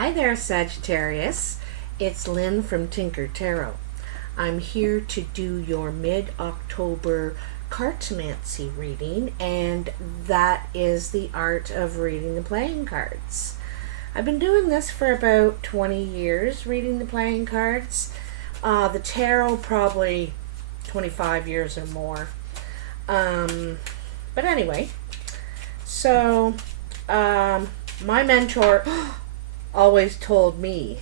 Hi there, Sagittarius. It's Lynn from Tinker Tarot. I'm here to do your mid-October cartomancy reading, and that is the art of reading the playing cards. I've been doing this for about 20 years, reading the playing cards. The tarot probably 25 years or more. But anyway, so my mentor always told me,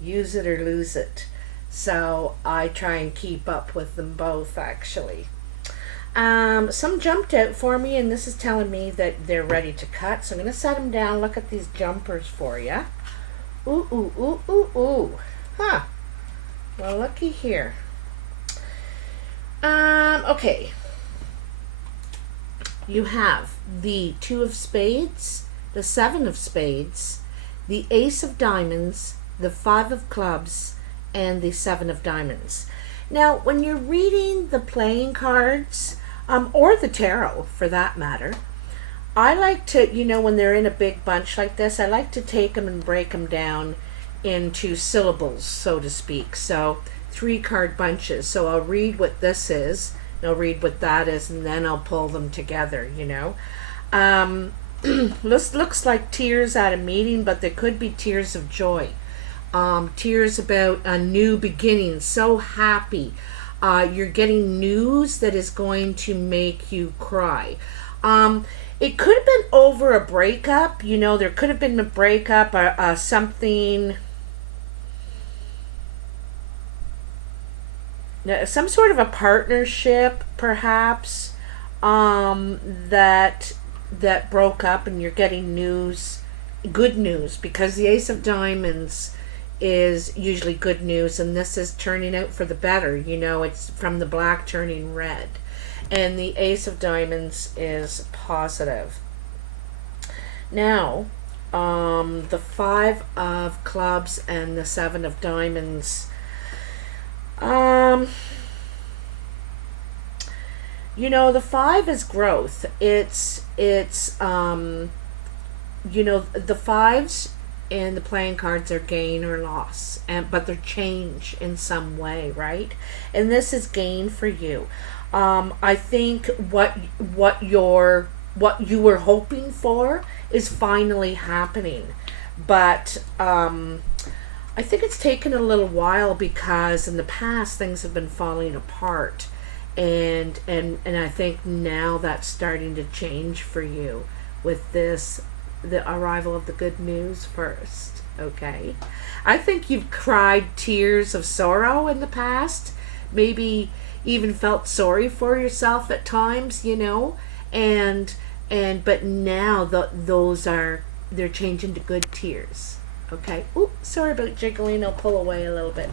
use it or lose it. So I try and keep up with them both, actually. Some jumped out for me, and this is telling me that they're ready to cut. So I'm going to set them down. Look at these jumpers for you. Ooh, ooh, ooh, ooh, ooh. Huh. Well, looky here. Okay. You have the 2 of spades, the 7 of spades, the Ace of diamonds, the 5 of clubs, and the 7 of diamonds. Now, when you're reading the playing cards, or the tarot for that matter, I like to, when they're in a big bunch like this, I like to take them and break them down into syllables, so to speak. So 3 card bunches. So I'll read what this is, and I'll read what that is, and then I'll pull them together, This looks like tears at a meeting, but there could be tears of joy. Tears about a new beginning. So happy. You're getting news that is going to make you cry. It could have been over a breakup. There could have been a breakup or something. Some sort of a partnership, perhaps, that broke up, and you're getting news, good news, because the Ace of Diamonds is usually good news, and this is turning out for the better. It's from the black turning red, and the Ace of Diamonds is positive. Now, the 5 of clubs and the 7 of diamonds, the 5 is growth. It's the 5s and the playing cards are gain or loss, but they're change in some way, right? And this is gain for you. I think what you were hoping for is finally happening, but I think it's taken a little while because in the past things have been falling apart. And I think now that's starting to change for you with the arrival of the good news first, okay? I think you've cried tears of sorrow in the past, maybe even felt sorry for yourself at times, but now they're changing to good tears, okay? Ooh, sorry about jiggling. I'll pull away a little bit.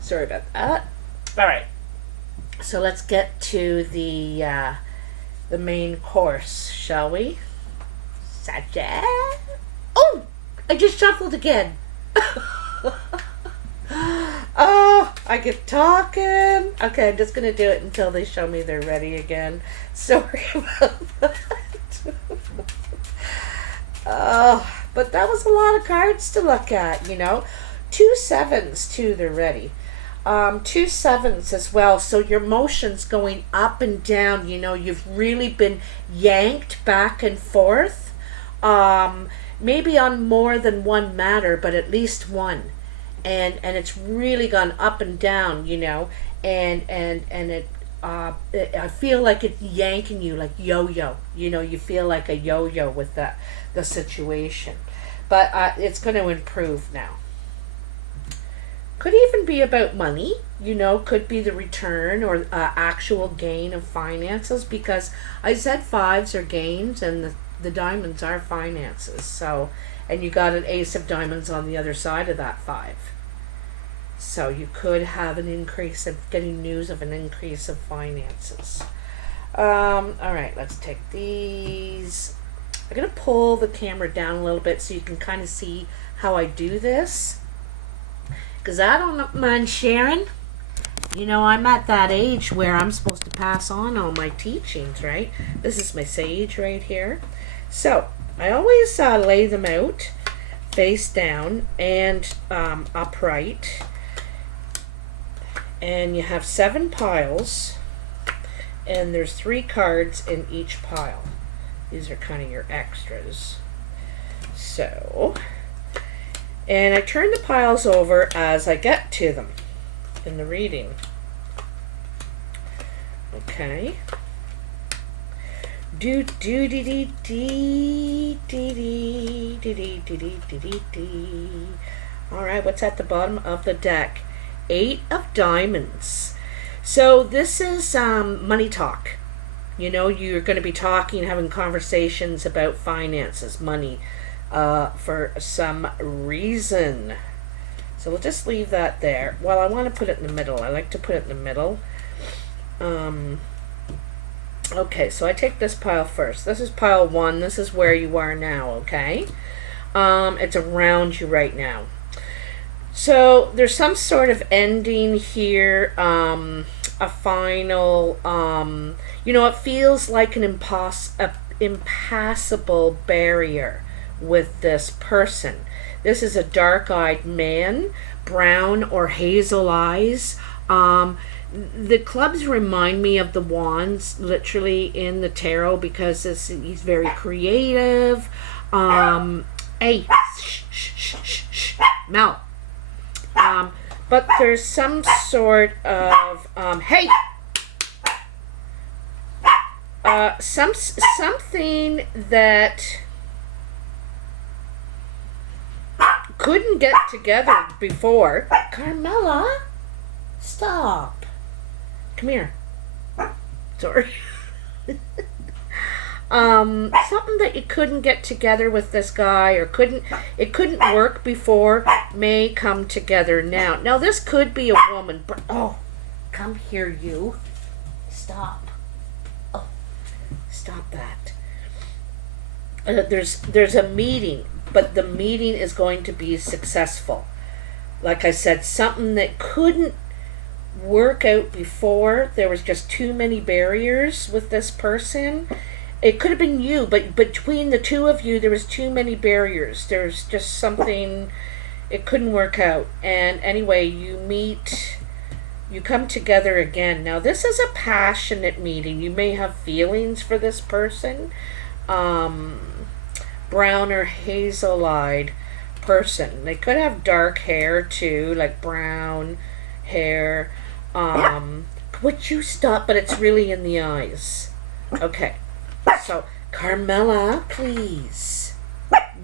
Sorry about that. All right, so let's get to the main course, shall we? Sagittarius. Oh, I just shuffled again. Oh, I get talking. Okay, I'm just gonna do it until they show me they're ready again. Sorry about that. Oh, but that was a lot of cards to look at, 2 7s too. They're ready. 2 7s as well, so your motions going up and down. You've really been yanked back and forth, maybe on more than one matter, but at least one, and it's really gone up and down, and it I feel like it's yanking you like yo-yo. You feel like a yo-yo with the situation, but it's going to improve now. Could even be about money, could be the return or actual gain of finances, because I said 5s are gains and the diamonds are finances. So, and you got an Ace of diamonds on the other side of that 5. So you could have an increase of getting news of an increase of finances. All right, let's take these. I'm going to pull the camera down a little bit so you can kind of see how I do this, because I don't mind sharing. I'm at that age where I'm supposed to pass on all my teachings, right? This is my sage right here. So I always lay them out face down and upright. And you have 7 piles, and there's 3 cards in each pile. These are kind of your extras. So, and I turn the piles over as I get to them in the reading. Okay. Do do dee dee dee dee dee dee dee dee dee dee. All right, what's at the bottom of the deck? 8 of diamonds. So this is money talk. You know, you're going to be talking, having conversations about finances, money, for some reason. So we'll just leave that there. Well, I want to put it in the middle. I like to put it in the middle. Okay, so I take this pile first. This is pile 1. This is where you are now, okay? It's around you right now. So there's some sort of ending here, a final, you know, it feels like an impassable barrier with this person. This is a dark-eyed man, brown or hazel eyes. The clubs remind me of the wands, literally, in the tarot, because he's very creative. Hey, shh, shh, shh, shh, shh, Mel. But there's some sort of, hey, something that couldn't get together before. Carmela, stop. Come here. Sorry. Something that you couldn't get together with this guy, or it couldn't work before, may come together now. Now this could be a woman. Oh, come here, you. Stop. Oh, stop that. There's a meeting, but the meeting is going to be successful. Like I said, something that couldn't work out before. There was just too many barriers with this person. It could have been you, but between the two of you, there was too many barriers. There's just something, it couldn't work out. And anyway, you meet, you come together again. Now, this is a passionate meeting. You may have feelings for this person. Brown or hazel-eyed person. They could have dark hair too, like brown hair. Would you stop? But it's really in the eyes. Okay. So, Carmela, please.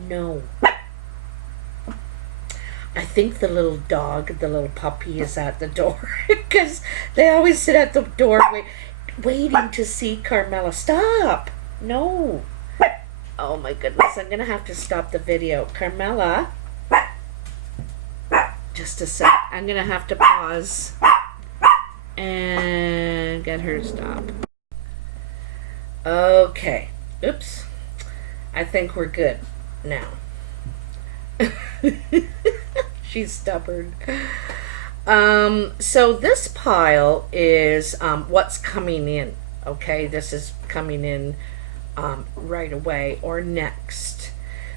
No. I think the little dog, the little puppy, is at the door. Because they always sit at the door waiting to see Carmela. Stop. No. Oh my goodness, I'm going to have to stop the video. Carmela. Just a sec. I'm going to have to pause and get her to stop. Okay. Oops. I think we're good now. She's stubborn. So this pile is what's coming in. Okay, this is coming in right away or next.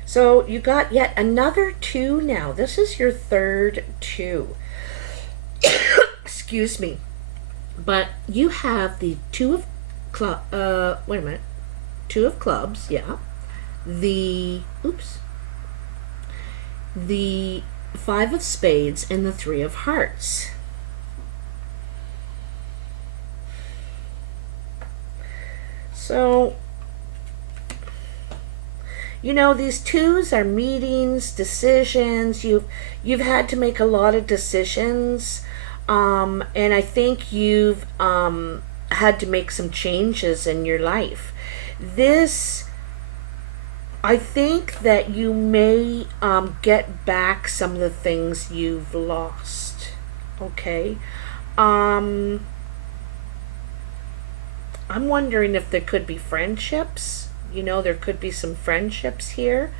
So you got yet another 2 now. This is your third 2. Excuse me. But you have the 2 of wait a minute. 2 of clubs, yeah. The 5 of spades and the 3 of hearts. So, you know, these 2s are meetings, decisions. You've had to make a lot of decisions, and I think you've had to make some changes in your life. This, I think that you may get back some of the things you've lost. Okay. I'm wondering if there could be friendships. You know, there could be some friendships here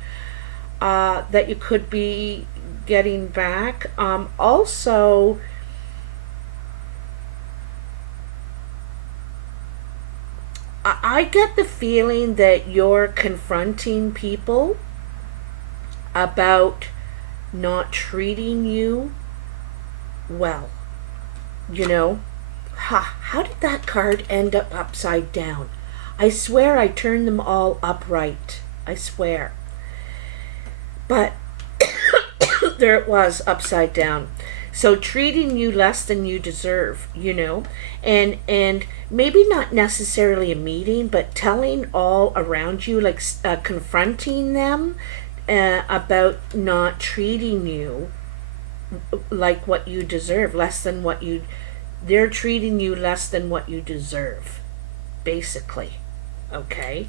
that you could be getting back. Also, I get the feeling that you're confronting people about not treating you well. You know, how did that card end up upside down? I swear I turned them all upright. I swear. But there it was, upside down. So treating you less than you deserve, you know, and maybe not necessarily a meeting, but telling all around you, like confronting them about not treating you like what you deserve, less than what you, they're treating you less than what you deserve, basically. Okay.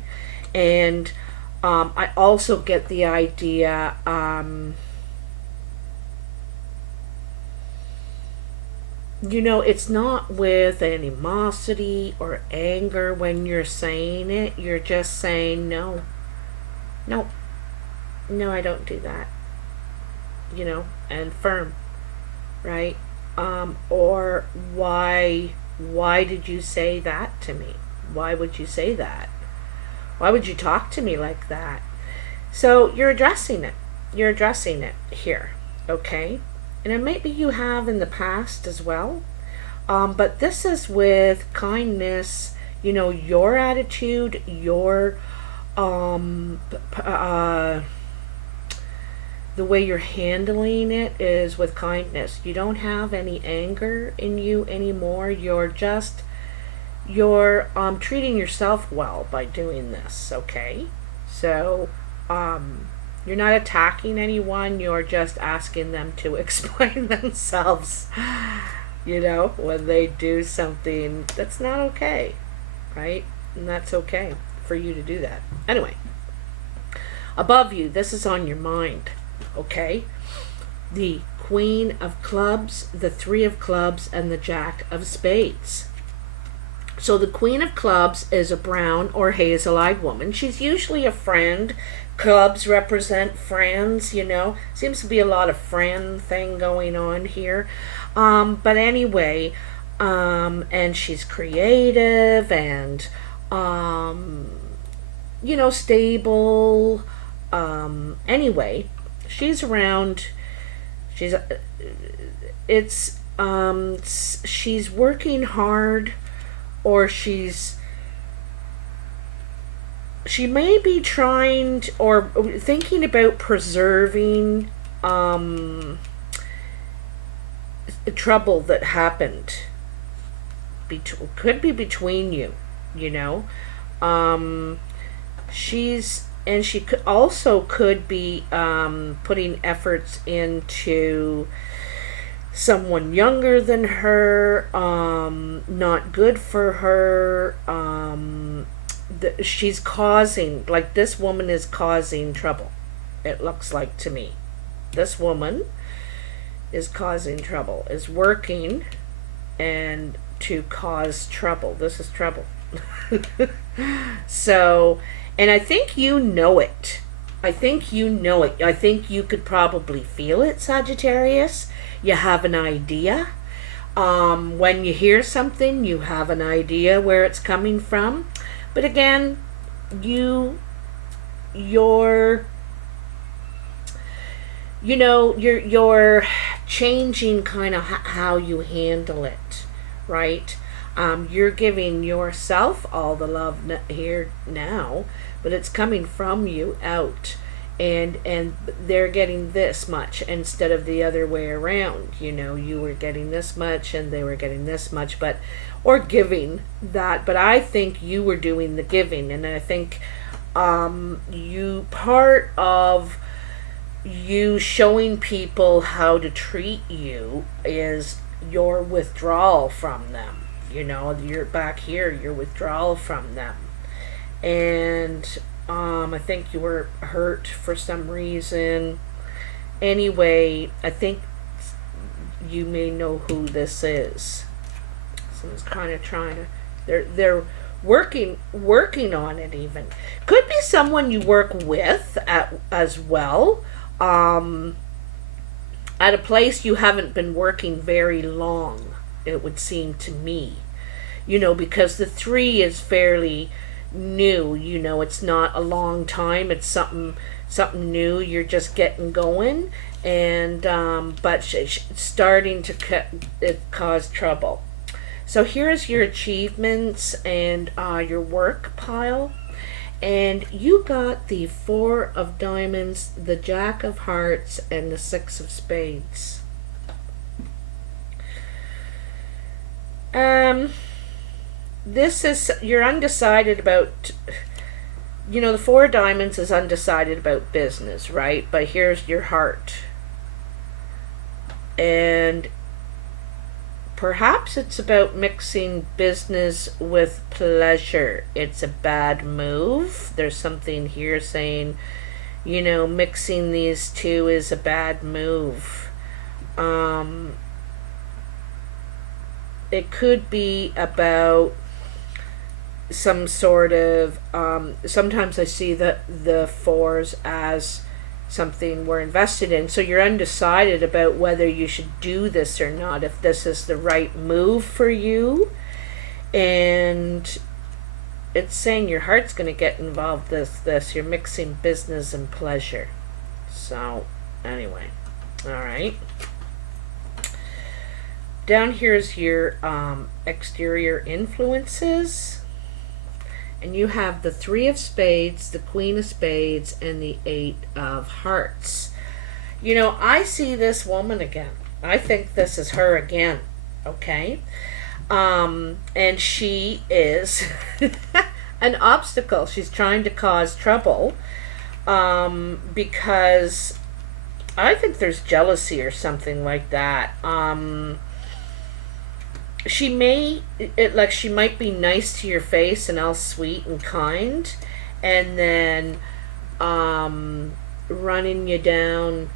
And I also get the idea, you know, it's not with animosity or anger when you're saying it. You're just saying, no, no, no, I don't do that. You know, and firm, right? Or why did you say that to me? Why would you say that? Why would you talk to me like that? So you're addressing it. You're addressing it here, okay? And it maybe you have in the past as well. But this is with kindness, you know, your attitude, your the way you're handling it is with kindness. You don't have any anger in you anymore. You're treating yourself well by doing this, okay? So you're not attacking anyone, you're just asking them to explain themselves, you know, when they do something that's not okay, right? And that's okay for you to do that. Anyway, above you, this is on your mind, okay? The Queen of Clubs, the Three of Clubs, and the Jack of Spades. So the Queen of Clubs is a brown or hazel-eyed woman. She's usually a friend. Clubs represent friends, you know. Seems to be a lot of friend thing going on here. But anyway, and she's creative and, you know, stable. Anyway, she's around. She's working hard, or she may be trying to, or thinking about preserving trouble that happened. Could be between you, you know. She could be putting efforts into someone younger than her, not good for her. She's causing, like, this woman is causing trouble, it looks like to me. This woman is causing trouble, is working and to cause trouble. This is trouble. So, and I think you know it. I think you know it. I think you could probably feel it, Sagittarius. You have an idea. When you hear something, you have an idea where it's coming from. But again, you're changing kind of how you handle it, right? You're giving yourself all the love here now, but it's coming from you out, and they're getting this much instead of the other way around. You know, you were getting this much and they were getting this much, or giving that. But I think you were doing the giving, and I think part of you showing people how to treat you is your withdrawal from them. You know, you're back here, your withdrawal from them. And I think you were hurt for some reason. Anyway, I think you may know who this is. Someone's kind of trying to, they're working on it even. Could be someone you work with as well. At a place you haven't been working very long, it would seem to me. because the 3 is fairly new. It's not a long time. It's something new. You're just getting going, and but it's starting to cause trouble. So here's your achievements and your work pile. And you got the 4 of diamonds, the Jack of hearts, and the 6 of spades. This is, you're undecided about, the 4 of diamonds is undecided about business, right? But here's your heart. And perhaps it's about mixing business with pleasure. It's a bad move. There's something here saying, mixing these 2 is a bad move. It could be about some sort of, sometimes I see the 4s as something we're invested in. So you're undecided about whether you should do this or not, if this is the right move for you. And it's saying your heart's going to get involved with this. You're mixing business and pleasure. So anyway, all right. Down here is your exterior influences. And you have the 3 of spades, the Queen of spades, and the 8 of hearts. I see this woman again. I think this is her again. Okay? And she is an obstacle. She's trying to cause trouble because I think there's jealousy or something like that. She might be nice to your face and all sweet and kind, and then running you down,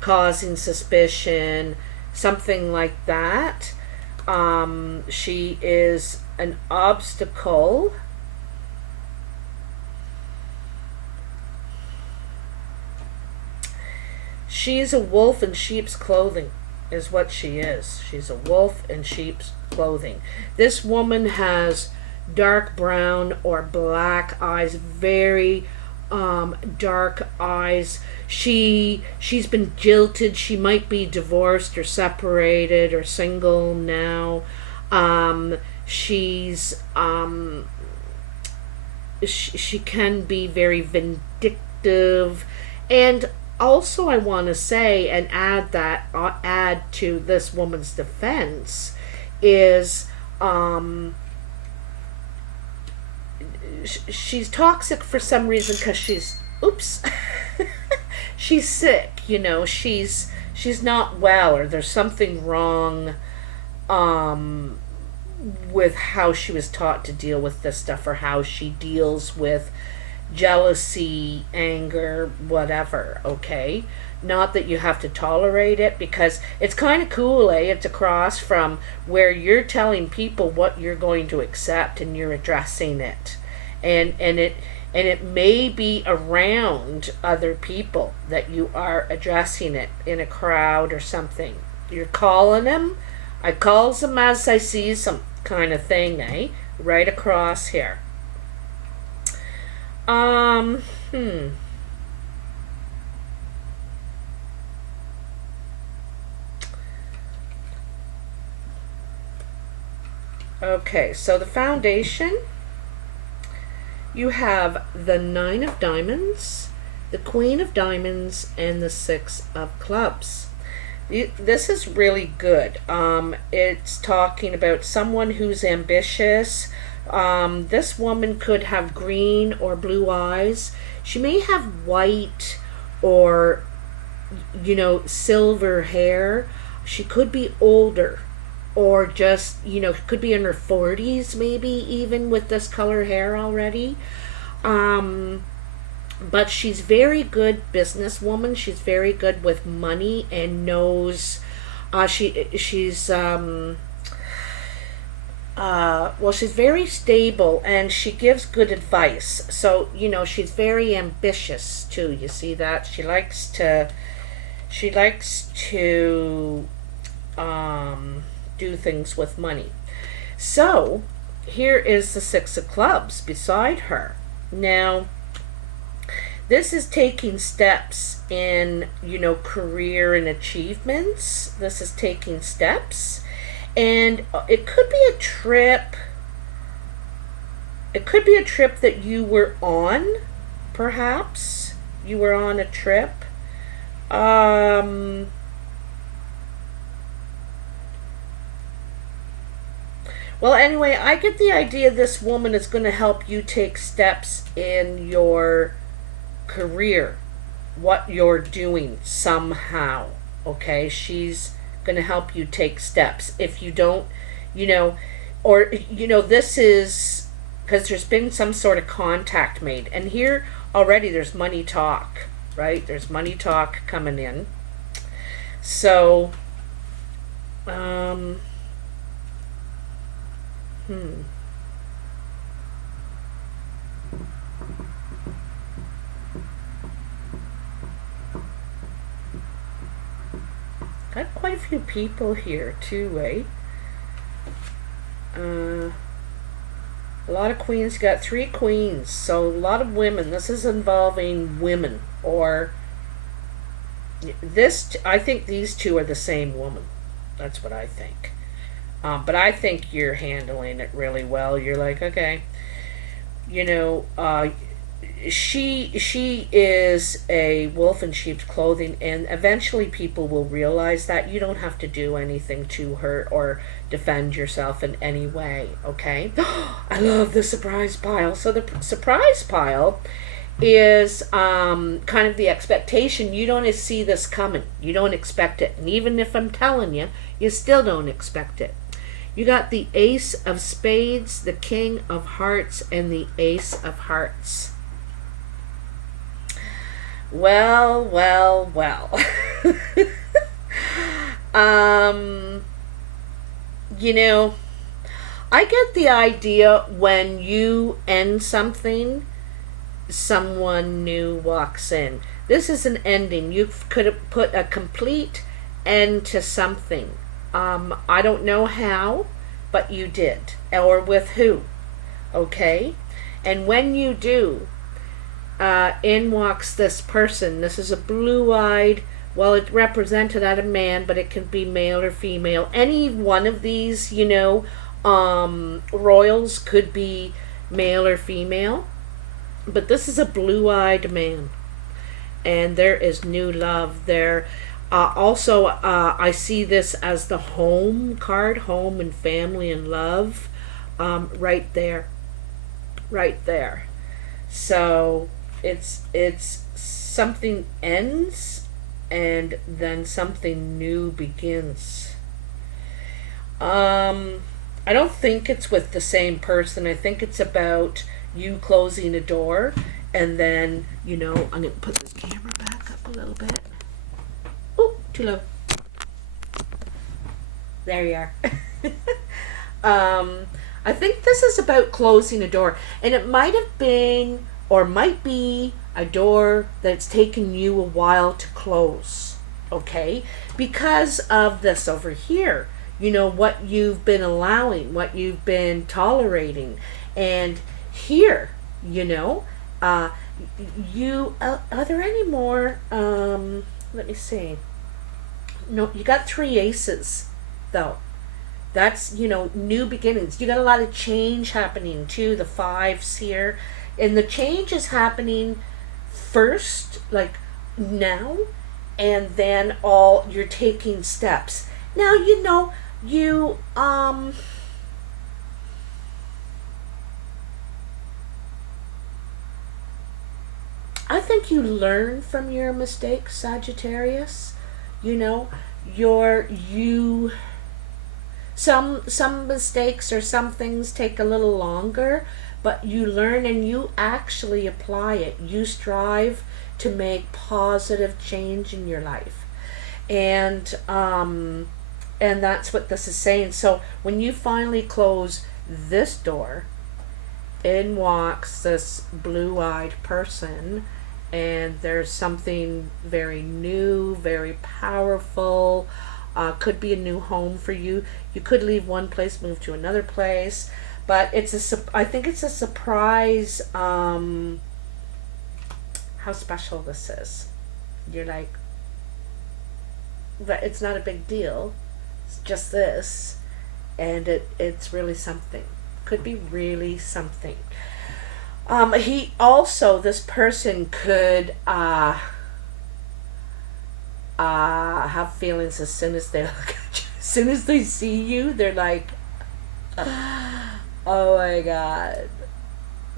causing suspicion, something like that. She is an obstacle. She's a wolf in sheep's clothing, is what she is. She's a wolf in sheep's clothing. This woman has dark brown or black eyes, very dark eyes. She's been jilted. She might be divorced or separated or single now. She's she can be very vindictive. And also, I want to say and add to this woman's defense is she's toxic for some reason because she's she's sick. She's not well, or there's something wrong with how she was taught to deal with this stuff, or how she deals with jealousy, anger, whatever. Okay, not that you have to tolerate it, because it's kind of cool, it's across from where you're telling people what you're going to accept and you're addressing it, and it may be around other people that you are addressing it, in a crowd or something. You're calling them, I calls them as I sees them, kind of thing, right across here. Okay, so the foundation, you have the 9 of diamonds, the Queen of diamonds, and the 6 of clubs. This is really good. It's talking about someone who's ambitious. This woman could have green or blue eyes. She may have white or, silver hair. She could be older, or just, could be in her 40s, maybe even, with this color hair already. But she's very good businesswoman. She's very good with money and knows, she's very stable, and she gives good advice. So, she's very ambitious too. You see that? She likes to do things with money. So, here is the Six of Clubs beside her. Now, this is taking steps in, career and achievements. This is taking steps. And it could be a trip. It could be a trip that you were on, perhaps. You were on a trip. Well, anyway, I get the idea this woman is going to help you take steps in your career, what you're doing somehow. Okay, she's going to help you take steps. If you don't, this is because there's been some sort of contact made. And here already there's money talk, right? There's money talk coming in. So, got quite a few people here too, eh? A lot of queens. You got 3 queens, so a lot of women. This is involving women, or this. I think these 2 are the same woman. That's what I think. But I think you're handling it really well. You're like, okay, she is a wolf in sheep's clothing, and eventually people will realize that you don't have to do anything to her or defend yourself in any way. Okay. I love the surprise pile. So the surprise pile is kind of the expectation. You don't see this coming. You don't expect it, and even if I'm telling you, you still don't expect it. You got the Ace of Spades, the King of Hearts, and the Ace of Hearts. Well. I get the idea when you end something, someone new walks in. This is an ending. You could have put a complete end to something. I don't know how, but you did. Or with who. Okay? And when you do, in walks this person. This is a blue-eyed, well, it represented as a man, but it can be male or female. Any one of these, royals could be male or female. But this is a blue-eyed man. And there is new love there. Also, I see this as the home card, home and family and love, right there. Right there. So it's something ends and then something new begins. I don't think it's with the same person. I think it's about you closing a door, and then, I'm going to put this camera back up a little bit. Oh, too low. There you are. I think this is about closing a door, and it might have been or might be a door that's taken you a while to close, okay? Because of this over here, what you've been allowing, what you've been tolerating, and here, are there any more, let me see. No, you got 3 aces, though. That's, new beginnings. You got a lot of change happening, too, the 5s here. And the change is happening first, like now, and then you're taking steps. Now, I think you learn from your mistakes, Sagittarius. Some mistakes or some things take a little longer, but you learn and you actually apply it. You strive to make positive change in your life. And that's what this is saying. So when you finally close this door, in walks this blue-eyed person, and there's something very new, very powerful. Could be a new home for you. You could leave one place, move to another place, But I think it's a surprise, how special this is. You're like, but it's not a big deal. It's just this, and it's really something. Could be really something. He also, this person could have feelings as soon as they look at you. As soon as they see you, they're like, oh my god.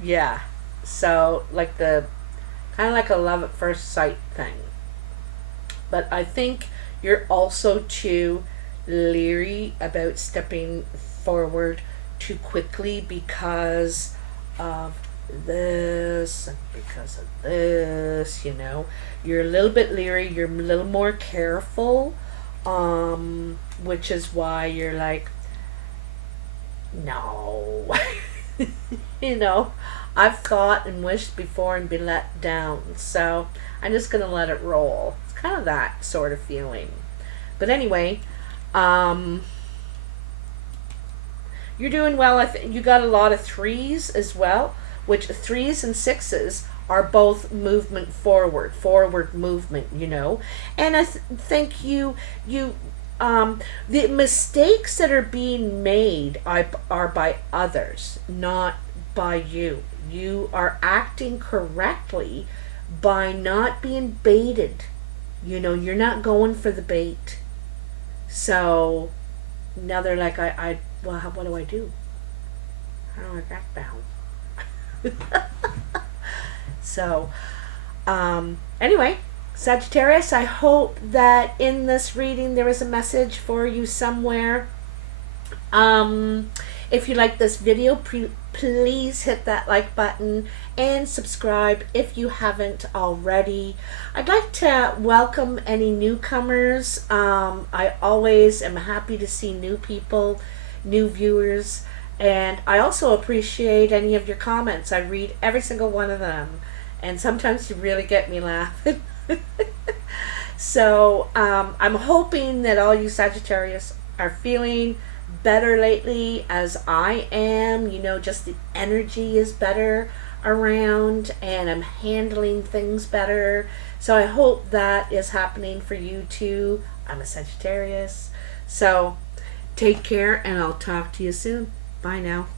Yeah. So, like kind of like a love at first sight thing. But I think you're also too leery about stepping forward too quickly because of this and because of this, you know. You're a little bit leery, you're a little more careful, which is why you're like, no. You know, I've thought and wished before and been let down, so I'm just gonna let it roll. It's kind of that sort of feeling. But anyway, you're doing well. I think you got a lot of threes as well, which 3s and 6s are both movement forward movement, you know. And I think the mistakes that are being made are by others, not by you. You are acting correctly by not being baited. You know, you're not going for the bait. So now they're like, well, what do I do? How do I back down? So, anyway, Sagittarius, I hope that in this reading there is a message for you somewhere. If you like this video, please hit that like button and subscribe if you haven't already. I'd like to welcome any newcomers. I always am happy to see new people, new viewers, and I also appreciate any of your comments. I read every single one of them, and sometimes you really get me laughing. So I'm hoping that all you Sagittarius are feeling better lately, as I am. You know, just the energy is better around and I'm handling things better. So I hope that is happening for you too. I'm a Sagittarius. So take care and I'll talk to you soon. Bye now.